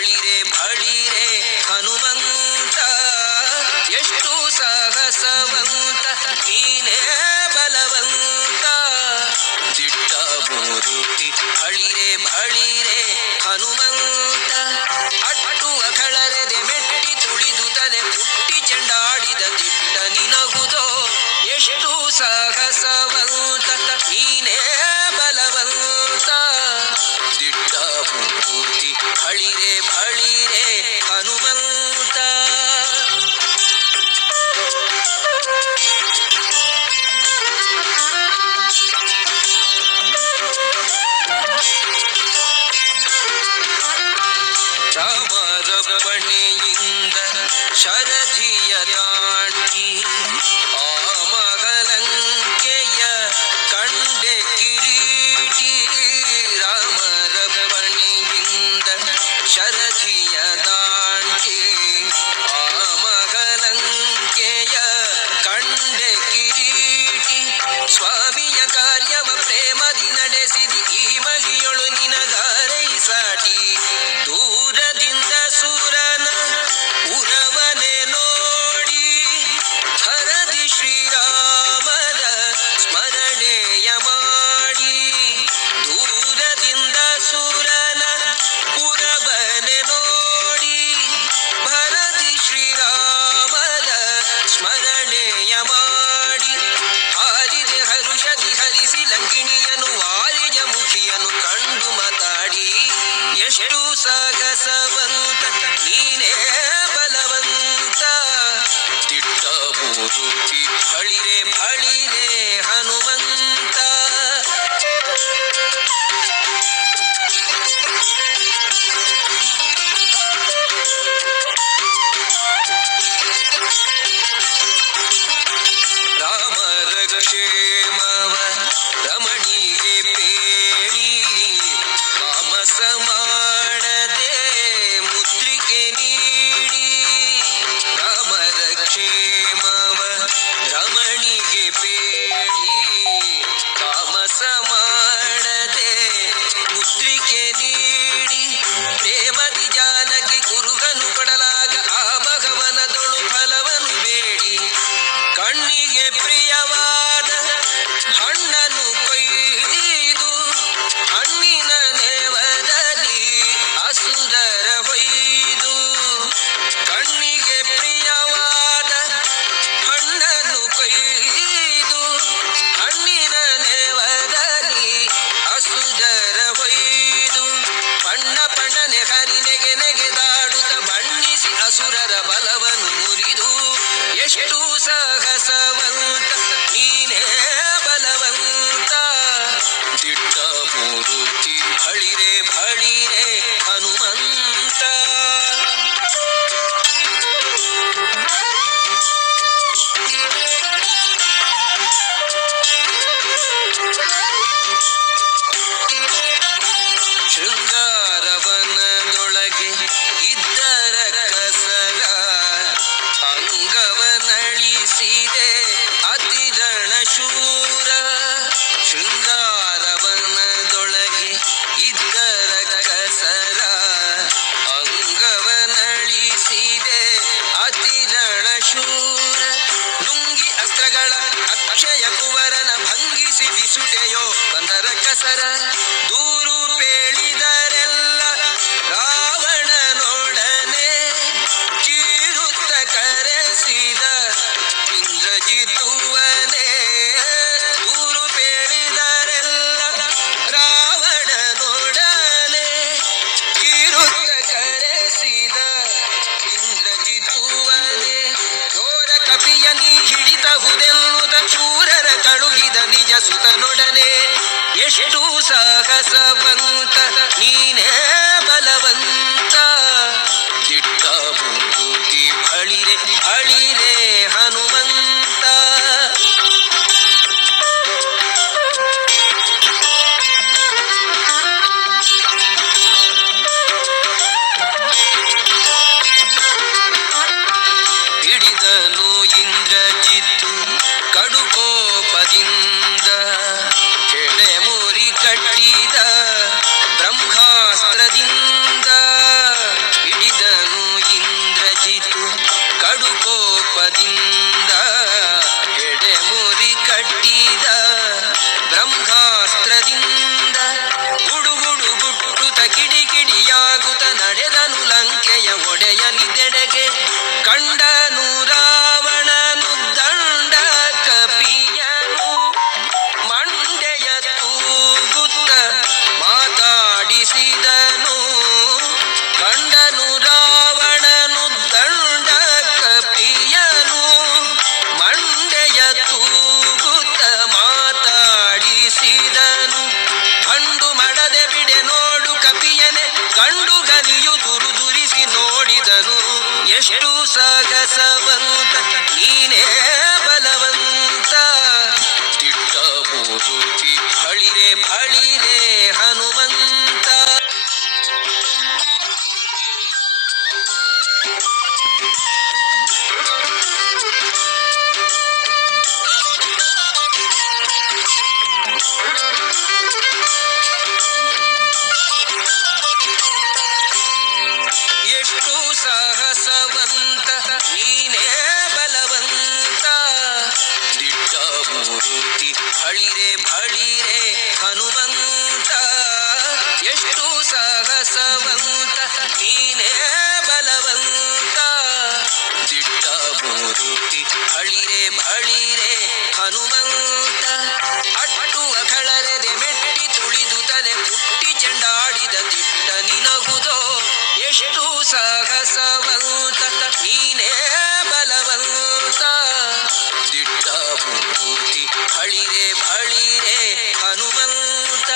ಬಳಿರೆ ಬಳಿರೆ ಹನುಮಂತ ಎಷ್ಟು ಸಾಹಸವಂತ ನೀನೇ ಬಲವಂತ ದಿಟ್ಟ ಮೂರುತಿ ಬಳಿರೆ ಬಳಿರೆ ಹನುಮಂತ ಅಟ್ಟುವ ಕಳರೆದೆ ಮೆಟ್ಟಿ ತುಳಿದು ತಲೆ ಪುಟ್ಟಿ ಚೆಂಡಾಡಿದ ದಿಟ್ಟ ನಿನಗುದೋ ಎಷ್ಟು ಸಾಹಸವಂತ ನೀನೇ ಬಲವಂತ ದಿಟ್ಟ ಮೂರ್ತಿ ಬಳಿರೆ ಬಳಿರೆ ಹನುಮಂತ ರಾಮರಪ್ಪಣೆಯಿಂದ ಶರಧಿಯ ದಾಟಿ ಆ ಮಗಲಂಕೆಯ ಕಂಡೆ ಕಿರೀಟಿ ರಾಮರಪ್ಪಣೆಯಿಂದ ಶರಧಿಯ ದಾಟಿ ಆ ಮಗಲಂಕೆಯ ಕಂಡೆ ಕಿರೀಟಿ ಸ್ವಾಮಿಯ ಕಾರ್ಯವ ಪ್ರೇಮದಿ ನಡೆಸಿದಿ ಈ ಮಗಿಯೊಳು ನಿನಗಾರೈ ಸಾಟಿ ದೂರದಿಂದ ಸೂರನ ಉರವನೆ ನೋಡಿ ಹರದಿ ಶ್ರೀರಾಮನ ಸ್ಮರಣೆಯ ಮಾಡಿ ದೂರದಿಂದ ಸೂರನ ಉರವನೆ ನೋಡಿ ಭರದಿ ಶ್ರೀರಾಮನ ಸ್ಮರಣೆಯ ಮಾಡಿ ಹಾರಿದೆ ಹರುಷದಿ ಹರಿಸಿ ಲಂಕಿಣಿಯನು ವಾರಿಜ ಮುಖಿಯನು ಕಂಡು ಮಾತಾಡಿ ಎಷ್ಟು ಸಾಗಸವಂತ ನೀನೇ ಬಲವಂತ ದಿಟ್ಟ ಮೂರುತಿ ಬಳಿರೆ ಬಳಿರೆ ಹನುಮಂತ ರಾಮರ ಕ್ಷೇಮವ ರಮಣಿಗೆ ಪೇಳಿ ಮಾಮಸ ಮಾಡದೆ ಮುದ್ರಿಕೆ ನೀಡಿ ರಾಮರ ಕ್ಷೇಮವ ರಮಣಿಗೆ ಪೇಳಿ ತಾಮಸ ಮಾಡದೆ ಮುದ್ರಿಕೆ ನೀಡಿ ಪ್ರೇಮದಿ ಜಾನಕಿ ಕುರುಗನು ಕೊಡಲಾಗ ಆ ಭಗವನದೊಳು ಫಲವನು ಬೇಡಿ ಕಣ್ಣಿಗೆ ಪ್ರಿಯವಾದ ಹಣ್ಣನು ಕೊಯ್ದು ಹಣ್ಣಿನ ನೇವದಲ್ಲಿ ಅಸುರರ ಹೊಯ್ದು ಕಣ್ಣಿಗೆ ಪ್ರಿಯವಾದ ಹಣ್ಣನು ಕೊಯ್ದು ಹಣ್ಣಿನ ನೇವದಲ್ಲಿ ಅಸುರರ ಹೊಯ್ದು ಬಣ್ಣ ಬಣ್ಣನೆ ಹರಿನೆಗೆ ನೆಗೆದಾಡುತ್ತ ಬಣ್ಣಿಸಿ ಅಸುರರ ಬಲವನ್ನು ಮುರಿದು ಎಷ್ಟು ಸಾಹಸವಂತ ನೀನೇ ಬಲವಂತ ದಿಟ್ಟ ಮೂರುತಿ ಬಳಿರೆ ಬಳಿರೆ ಹನುಮಂತ ಶೃಂಗಾರವನದೊಳಗೆ ಇದ್ದರ ಕಸರ ಅಂಗವನಳಿಸಿದೆ ಅತಿರಣ ಶೂರ ಶೃಂಗಾರವನದೊಳಗೆ ಇದ್ದರ ಕಸರ ಅಂಗವನಳಿಸಿದೆ ಅತಿರಣ ಶೂರ ಲುಂಗಿ ಅಸ್ತ್ರಗಳ ಅಕ್ಷಯ ಕುವರನ ಭಂಗಿಸಿ ಬಿಸುಟೆಯೋ ಬಂದರ ಕಸರ ದೂರು ಪೇಳಿದರೆಲ್ಲ ರಾವಣನೊಡನೆ ಚೀರುತ್ತ ಕರೆಸಿದ ಇಂದ್ರಜಿತುವನೇ ದೂರು ಪೇಳಿದರೆಲ್ಲ ರಾವಣನೊಡನೆ ಚೀರುತ್ತ ಕರೆಸಿದ ಇಂದ್ರಜಿತುವನೇ ಘೋರ ಕಪಿಯ ನೀ ಹಿಡಿತಹುದೆನ್ನುತ್ತ ಶೂರರ ತಳುಗಿದ ನಿಜ ಸುತನೊಡನೆ ಎಷ್ಟು ಸಾಹಸವಂತ ನೀನೇ ಬಲವಂತ ದಿಟ್ಟ ಮೂರುತಿ ಬಳಿರೆ ಬಳಿರೆ ಹನುಮಂತ ಹಿಡಿದನು ಇಂದ್ರಜಿತ್ತು ಕಡುಕೋಪದಿಂದ ಕೆಳೆ ಮುರಿ ಕಟ್ಟಿದ ಬ್ರಹ್ಮಾಸ್ತ್ರದಿಂದ ಎಷ್ಟು ಸಾಗಸವಂತ ನೀನೇ ಬಲವಂತ ದಿಟ್ಟ ಮೂರುತಿ ಬಳಿರೆ ಬಳಿರೆ ಹನುಮಂತ. ಎಷ್ಟು ಸಾಹಸವಂತ ನೀನೇ ಬಲವಂತ ದಿಟ್ಟ ಮೂರುತಿ ಬಳಿರೆ ಬಳಿರೆ ಹನುಮಂತ. ಎಷ್ಟು ಸಾಹಸವಂತ ನೀನೇ ಬಲವಂತ ದಿಟ್ಟ ಮೂರುತಿ ಬಳಿರೆ ಬಳಿರೆ ಹನುಮಂತ. ಅಟ್ಟುವ ಕಳರೆದೆ ಮೆಟ್ಟಿ ತುಳಿದು ತಲೆ ಹುಟ್ಟಿ ಚೆಂಡಾಡಿದ ದಿಟ್ಟ ನಿನಗುದೋ. ಎಷ್ಟು ಸಾಹಸವಂತ ನೀನೇ ಬಲವಂತ ದಿಟ್ಟ ಮೂರ್ತಿ ಬಳಿರೆ ಬಳಿರೆ ಹನುಮಂತ.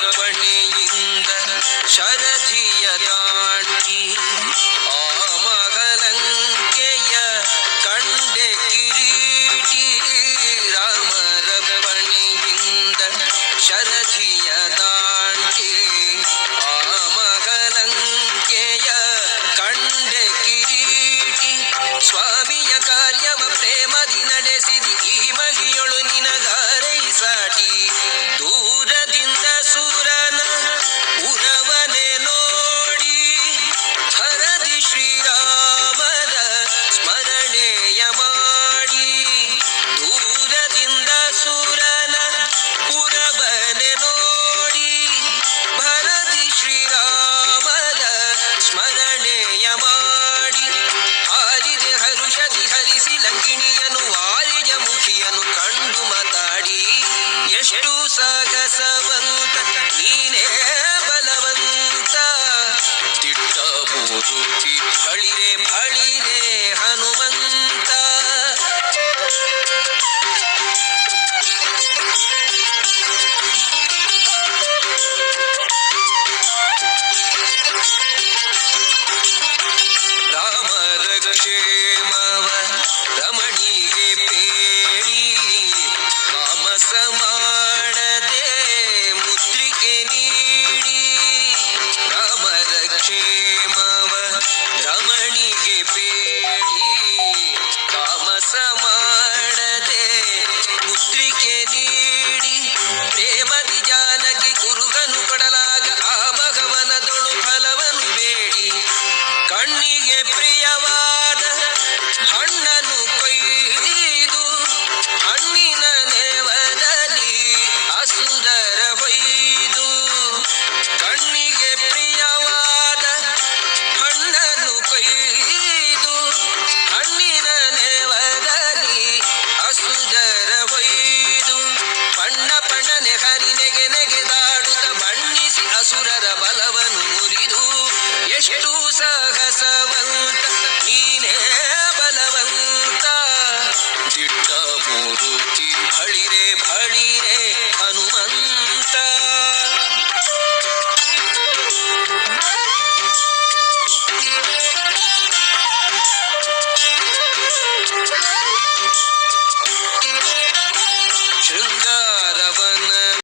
ಚಾಮರಪಣೆಯಿಂದ ಶರಧಿಯ ದಾಟಿ ಆ ಮಗಲಂಕೆಯ ಕಂಡೆ ಕಿರೀಟಿ. ರಾಮರಪಣೆಯಿಂದ ಶರಧಿಯ ದಾಟಿ ಆ ಮಗಲಂಕೆಯ ಕಂಡೆ ಕಿರೀಟಿ. ಸ್ವಾಮಿಯ ಕಾರ್ಯವ ಪ್ರೇಮದಿ ನಡೆಸಿದಿ ಈ ಮಗಿಯೊಳು ನಿನಗಾರೈ ಸಾಟಿ. ದೂರದಿಂದ ಸೂರನ ಉರವನೆ ನೋಡಿ ಹರದಿ ಶ್ರೀರಾಮದ ಸ್ಮರಣೆಯ ಮಾಡಿ. ದೂರದಿಂದ ಸೂರನ ಉರವನೆ ನೋಡಿ ಭರದಿ ಶ್ರೀರಾಮದ ಸ್ಮರಣೆಯ ಮಾಡಿ. ಹಾರಿದೆ ಹರುಷದಿ ಹರಿಸಿ ಲಂಕಿಣಿಯನು ವಾಲಿಜ ಮುಖಿಯನು ಕಂಡು ಮಾತಾಡಿ. ಎಷ್ಟು ಸಾಗಸವಂತ ನೀನೇ ಬಲವಂತ ದಿಟ್ಟ ಮೂರುತಿ ಬಳಿರೆ ಬಳಿರೆ